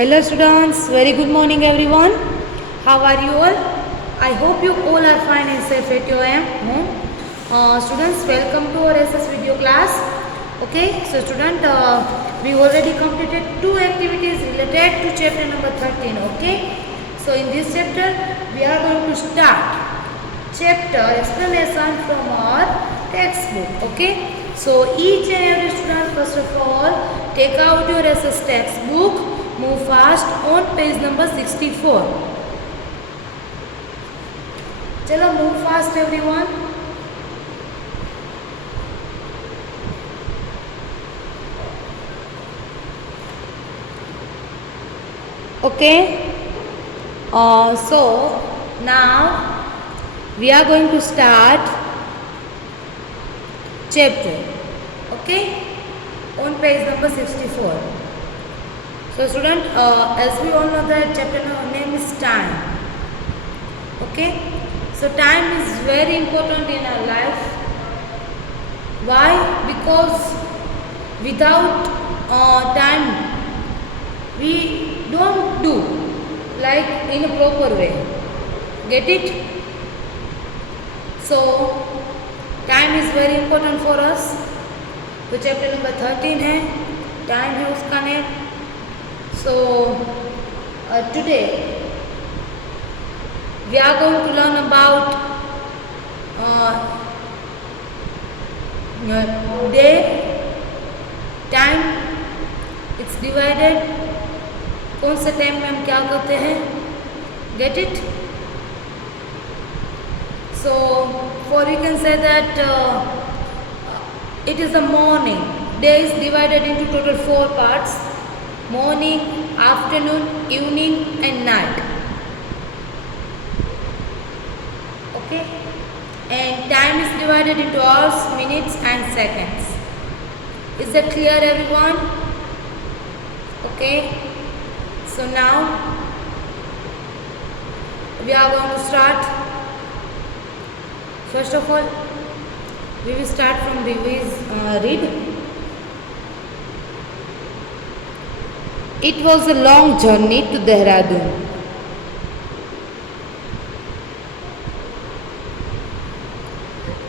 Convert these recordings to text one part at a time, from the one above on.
Hello students, very good morning everyone. How are you all? I hope you all are fine and safe at your home. Students, welcome to our SS video class. Okay, so student, we already completed two activities related to chapter number 13. Okay, so in this chapter we are going to start chapter explanation from our textbook. Okay, so each and every student, first of all, take out your SS textbook. Move fast on page number 64. Chalo, move fast everyone. Okay. So now we are going to start chapter. Okay. On page number 64. So student, as we all know that chapter name is time. Okay, so time is very important in our life. Why? Because without time we don't do like in a proper way. Get it? So time is very important for us. तो chapter number 13 है, time है उसका name. So today we are going to learn about day, time, it's divided, कौन से time में हम क्या करते हैं, get it? So for you can say that it is the morning. Day is divided into total 4 parts. Morning, afternoon, evening and night. Okay, and time is divided into hours, minutes and seconds. Is that clear everyone? Okay, so now we are going to start. First of all, we will start from the read. It was a long journey to Dehradun.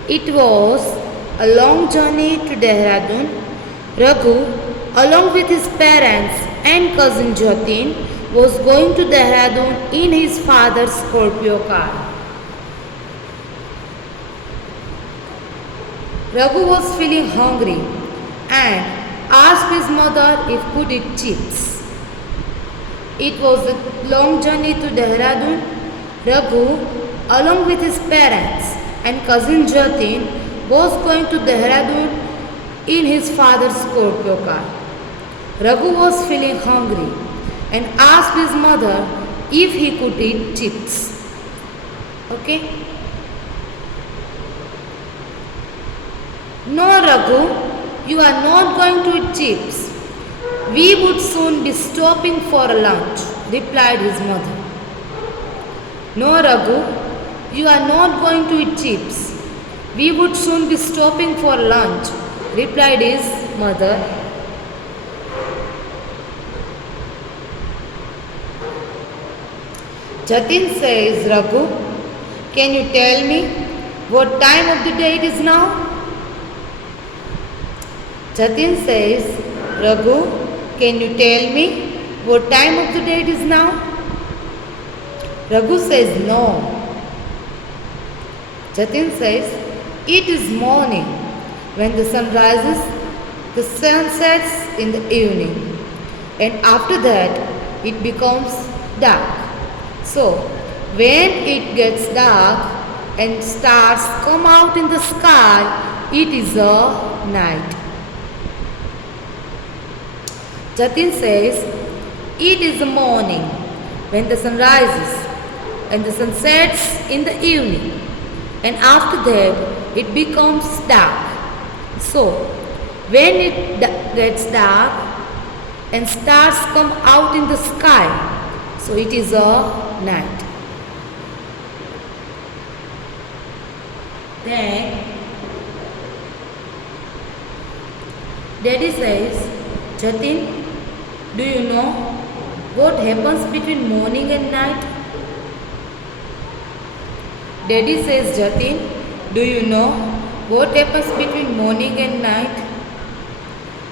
It was a long journey to Dehradun. Raghu, along with his parents and cousin Jatin, was going to Dehradun in his father's Scorpio car. Raghu was feeling hungry and asked his mother if he could eat chips. It was a long journey to Dehradun. Raghu, along with his parents and cousin Jatin, was going to Dehradun in his father's Scorpio car. Raghu was feeling hungry and asked his mother if he could eat chips. Okay? No, Raghu, you are not going to eat chips. We would soon be stopping for lunch, replied his mother. No, Raghu, you are not going to eat chips. We would soon be stopping for lunch, replied his mother. Jatin says, Raghu, can you tell me what time of the day it is now? Jatin says, Raghu, can you tell me what time of the day it is now? Raghu says, no. Jatin says, it is morning. When the sun rises, the sun sets in the evening. And after that, it becomes dark. So, when it gets dark and stars come out in the sky, it is a night. Jatin says, it is the morning when the sun rises and the sun sets in the evening, and after that it becomes dark. So, when it gets dark and stars come out in the sky, so it is a night. Then Daddy says, Jatin, do you know What happens between morning and night? Daddy says, Jatin, do you know what happens between morning and night?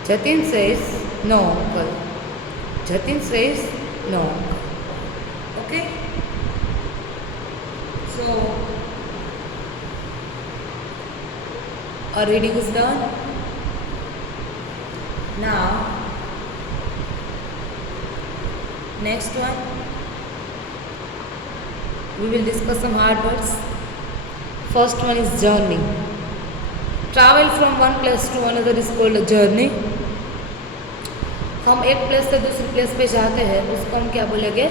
Jatin says, no, uncle. Jatin says, no. Okay? So, our reading is done. Now, next one, we will discuss some hard words. First one is journey. Travel from one place to another is called a journey. हम एक place से दूसरी place पे जाते हैं, उसको हम क्या बोलेंगे?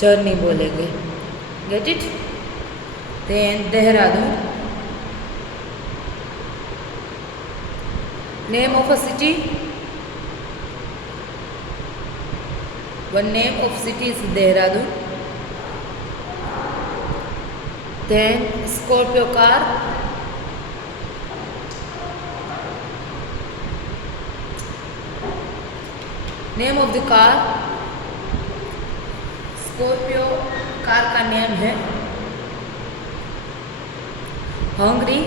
जर्नी बोलेंगे. Get it? Then Dehradun. Name of a city. One name of city is Dehradun. Then Scorpio car. Name of the car. Scorpio car का नेम है हंगरी.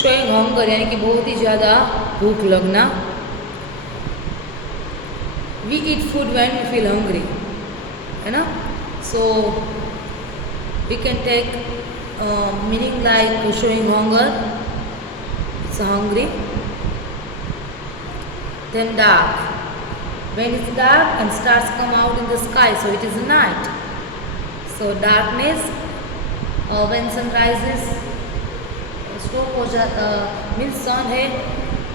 शोइंग हंगर यानी कि बहुत ही ज़्यादा भूख लगना. We eat food when we feel hungry, है ना. So we can take meaning like showing hunger, it's hungry. Then dark. When it's dark and stars come out in the sky, so it is night. So darkness, when sun rises, stop हो जाता, means सन है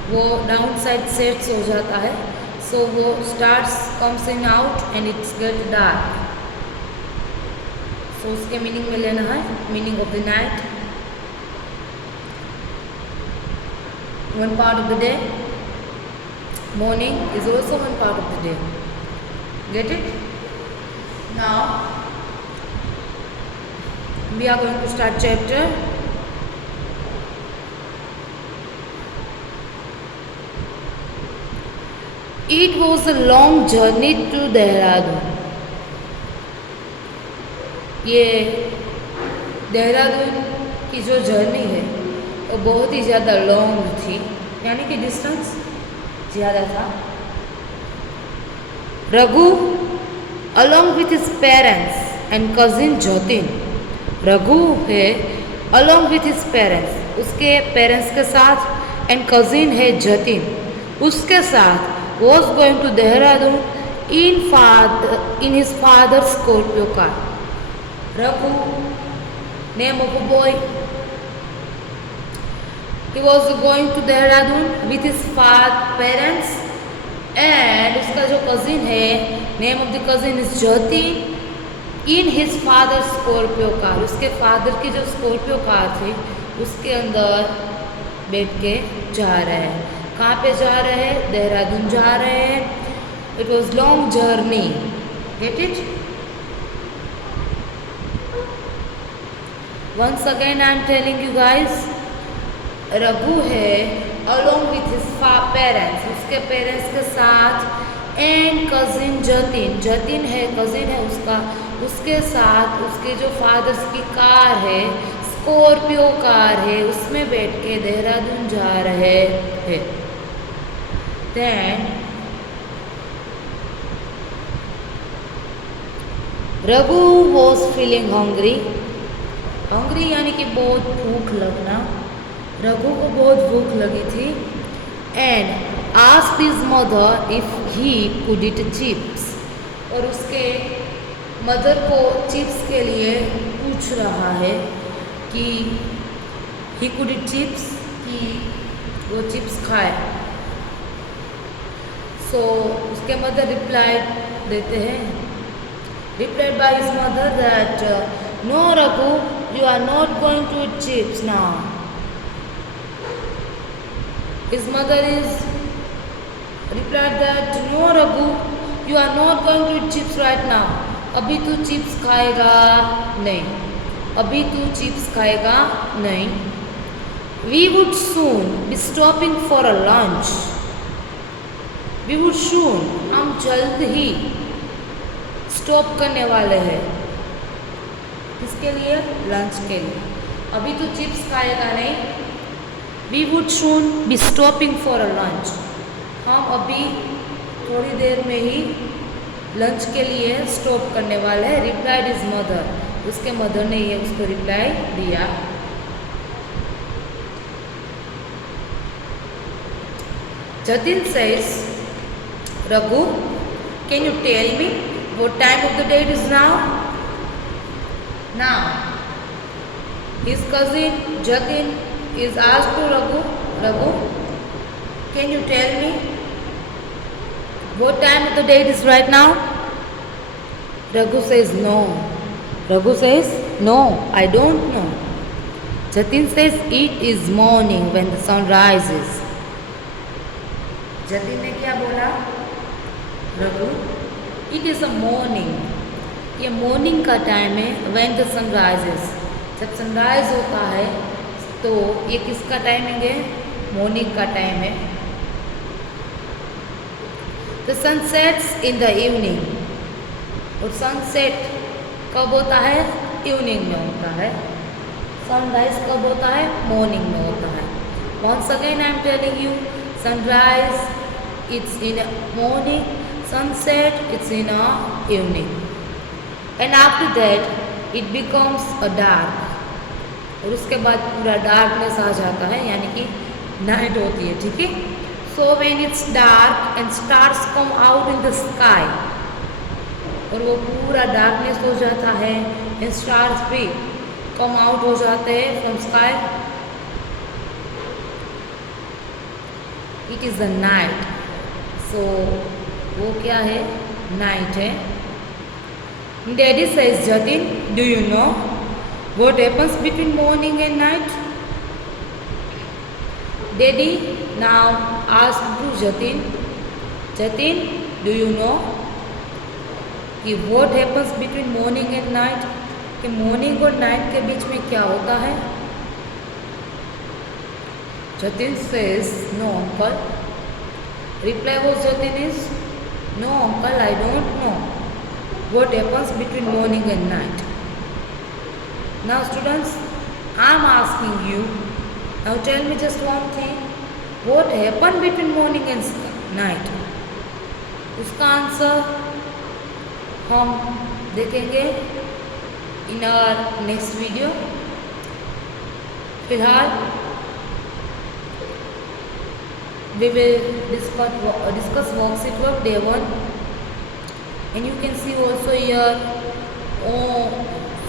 वो down side sets हो जाता है. So वो stars comes in out and it's get dark. So उसके meaning में लेना है meaning of the night. One part of the day. Morning is also one part of the day. Get it? Now, we are going to start chapter. It was a long journey to Dehradun. ये देहरादून की जो journey है वो बहुत ही ज़्यादा long थी, यानी कि डिस्टेंस ज़्यादा था. Raghu along with his parents and cousin Jatin. Raghu है along with his parents, उसके पेरेंट्स के साथ, एंड कजिन है जतिन, उसके साथ, was going to Dehradun in his father's Scorpio car. Raghu, name of a boy, he was going to Dehradun with his parents, and उसका जो cousin है, name of the cousin is Jatin, in his father's Scorpio car. उसके father की जो Scorpio car थी उसके अंदर बैठ के जा रहे हैं. कहाँ पे जा रहे हैं? देहरादून जा रहे हैं. It was long journey. Get it? Once again I am telling you guys, Raghu है along with his पेरेंट्स, उसके पेरेंट्स के साथ, एंड कजिन जतिन, जतिन है कजिन है उसका, उसके साथ उसके जो फादर्स की कार है, स्कॉर्पियो कार है, उसमें बैठ के देहरादून जा रहे हैं. Then Raghu was feeling hungry. Hungry यानी कि बहुत भूख लगना. रघु को बहुत भूख लगी थी. And asked his mother if he could eat chips, और उसके मदर को चिप्स के लिए पूछ रहा है कि ही कुड ईट चिप्स, कि वो चिप्स खाए. सो उसके मदर रिप्लाइड देते हैं, replied by his mother that no Raghu, you are not going to eat chips now. His mother is replied that no Raghu, you are not going to eat chips right now. अभी तू chips खाएगा नहीं, अभी तू chips खाएगा नहीं. We would soon be stopping for a lunch. We would soon, हम जल्द ही, स्टॉप करने वाले हैं। किसके लिए? लंच के लिए। अभी तो चिप्स खाएगा नहीं। We would soon be stopping for a lunch. हम अभी थोड़ी देर में ही लंच के लिए स्टॉप करने वाले हैं। Replied is mother. उसके मदर ने ये उसको रिप्लाई दिया। Jatin says, Raghu, can you tell me what time of the day it is now? Now, his cousin Jatin is asked to Raghu, can you tell me what time of the day it is right now? Raghu says, no. Raghu says, no, I don't know. Jatin says, it is morning when the sun rises. Jatin ने क्या बोला? Raghu, it is a morning. ये morning का time है। When the sun rises, जब sunrise होता है तो ये किसका टाइमिंग है? मॉर्निंग का टाइम है। The sun sets in the evening. और सनसेट कब होता है? इवनिंग में होता है। सनराइज कब होता है? मॉर्निंग में होता है। Once again I am telling you, sunrise it's in a morning, sunset it's in a evening, and after that it becomes a dark. और उसके बाद पूरा डार्कनेस आ जाता है, यानी कि नाइट होती है। ठीक है। So when it's dark and stars come out in the sky, और वो पूरा डार्कनेस हो जाता है एंड स्टार्स भी कम आउट हो जाते हैं from sky. It is the night. So वो क्या है? नाइट है। Daddy says, Jatin, do you know what happens between morning and night? Daddy now ask to Jatin, Jatin, do you know कि what happens between morning and night? कि morning और night के बीच में क्या होता है? Jatin says, no uncle. Reply was Jatin is, no uncle, I don't know what happens between morning and night. Now students, I am asking you, now tell me just one thing, what happened between morning and night? उसका answer हम देखेंगे in our next video. फिलहाल we will discuss worksheet work day 1, and you can see also here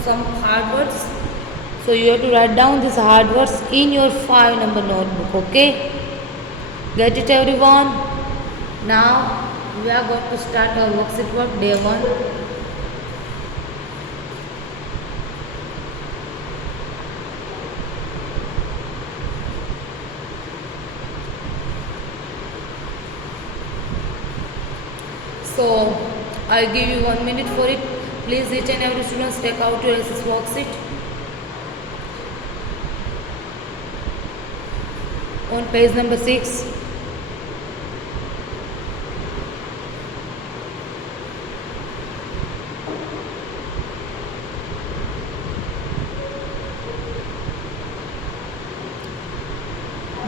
some hard words. So you have to write down these hard words in your 5 number notebook. Okay, get it everyone? Now we are going to start our worksheet work day 1. So I give you 1 minute for it. Please each and every students take out your SS worksheet. On page number 6.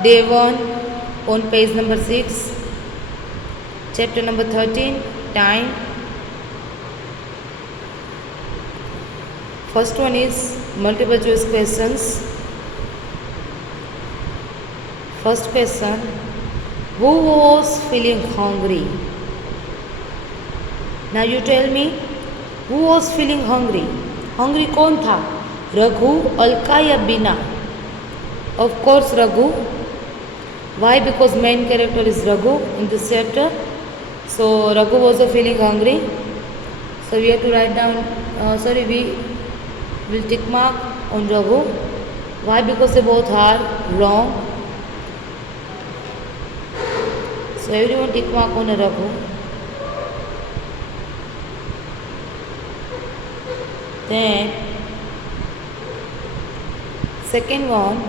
Day 1 on page number 6. Chapter number 13. Time. First one is multiple choice questions. First question, who was feeling hungry? Now you tell me, who was feeling hungry? Hungry कौन था? रघु, अलका या बीना? Of course Raghu. Why? Because main character is Raghu in this chapter. So Raghu was feeling hungry. So we have to write down, we will tick mark on Raghu. Why? Because they both are wrong. So everyone tick mark on Raghu. Then second one,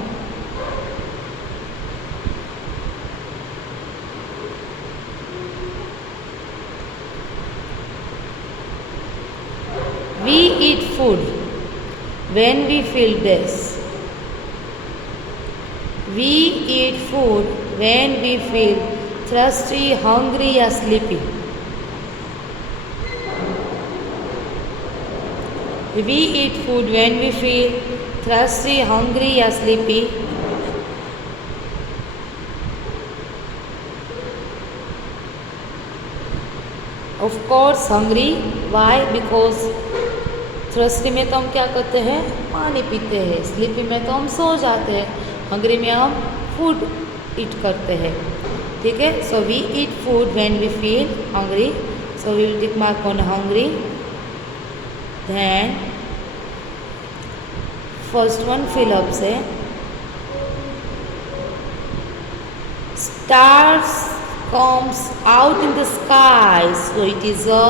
We eat food when we feel this. We eat food when we feel thirsty, hungry or sleepy. We eat food when we feel thirsty, hungry or sleepy. Of course hungry. Why? Because thirsty में तो हम क्या करते हैं, पानी पीते हैं. Sleepy में तो हम सो जाते हैं. हंग्री में हम फूड ईट करते हैं. ठीक है. So we eat food when we feel hungry. So we will tick mark on hungry. Then first one fill up से stars comes out in the sky, so it is a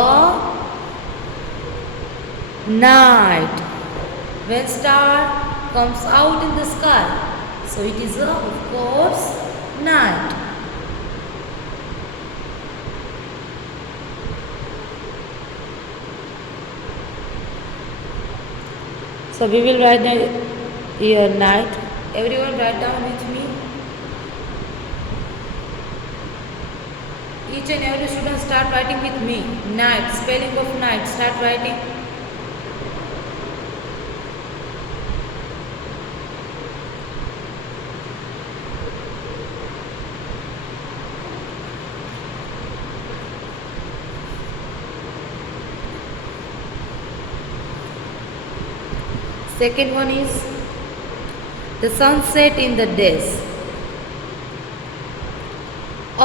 night. When star comes out in the sky, so it is a, of course, night. So we will write here night. Everyone write down with me. Each and every student start writing with me. Night, spelling of night. Start writing. Second one is the sunset in the days.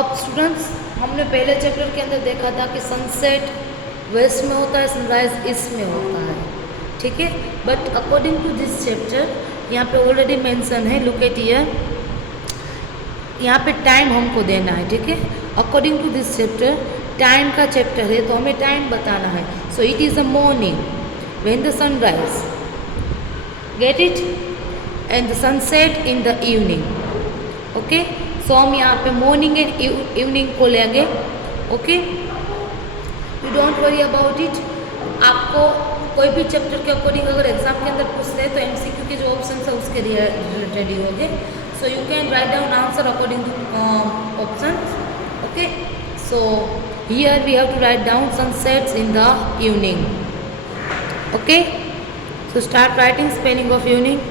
अब students, हमने पहले chapter के अंदर देखा था कि sunset waste में होता है, सनराइज ईस्ट में होता है. ठीक है. But according to this chapter यहाँ पे ऑलरेडी मेंशन है. Look at here. यहाँ पे टाइम हमको देना है. ठीक है. According to this chapter time का चैप्टर है, तो हमें टाइम बताना है. So it is a morning when the sunrise. Get it. And the sunset in the evening. Okay. So हम यहाँ पे मॉर्निंग एंड इवनिंग को लेंगे. Okay. You don't worry about it. आपको कोई भी चैप्टर के अकॉर्डिंग अगर एग्जाम के अंदर पूछते हैं तो एमसीक्यू के जो ऑप्शन है उसके रिलेटेड ही होंगे. So you can write down answer according to option. Okay. So here we have to write down sunsets in the evening. Okay. So start writing spelling of evening.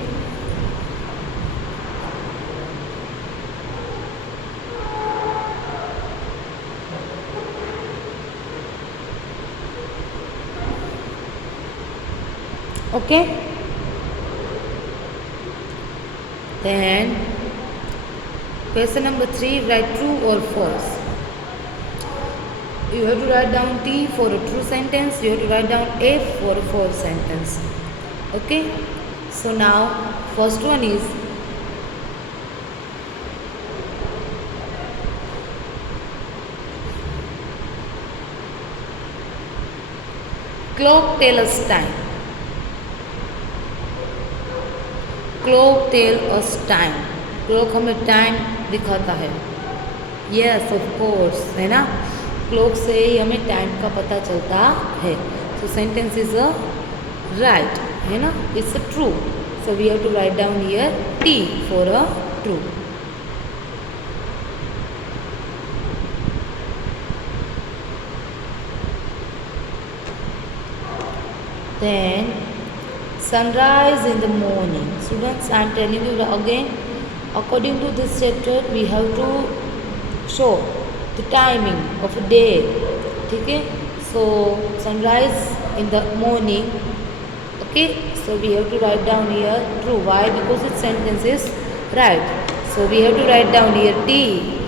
Okay. Then question number 3, write true or false. You have to write down T for a true sentence. You have to write down F for a false sentence. Okay. So now first one is clock tell us time. Clock tell us time. Clock हमें time दिखाता है. Yes of course, है ना. Clock से ही हमें time का पता चलता है. So sentence is a right, है ना. It's a true. So we have to write down here T for a true. Then sunrise in the morning. Students, I am telling you again, according to this chapter we have to show the timing of a day. ठीक है. So sunrise in the morning. Okay. So we have to write down here true. Why? Because its sentence is right. So we have to write down here T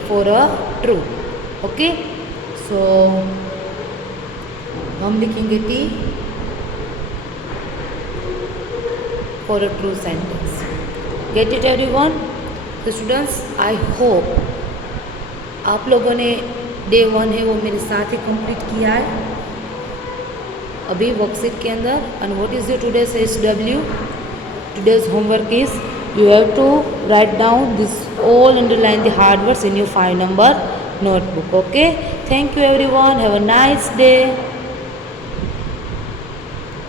for a true. Okay. So हम लिखेंगे T for a true sentence. Get it everyone? So students, I hope आप लोगों ने day 1 है वो मेरे साथ ही complete किया है अभी वर्कशीट के अंदर. And what is your today's SW? Today's homework is you have to write down this all, underline the hard words in your 5 number notebook. Okay. Thank you everyone. Have a nice day.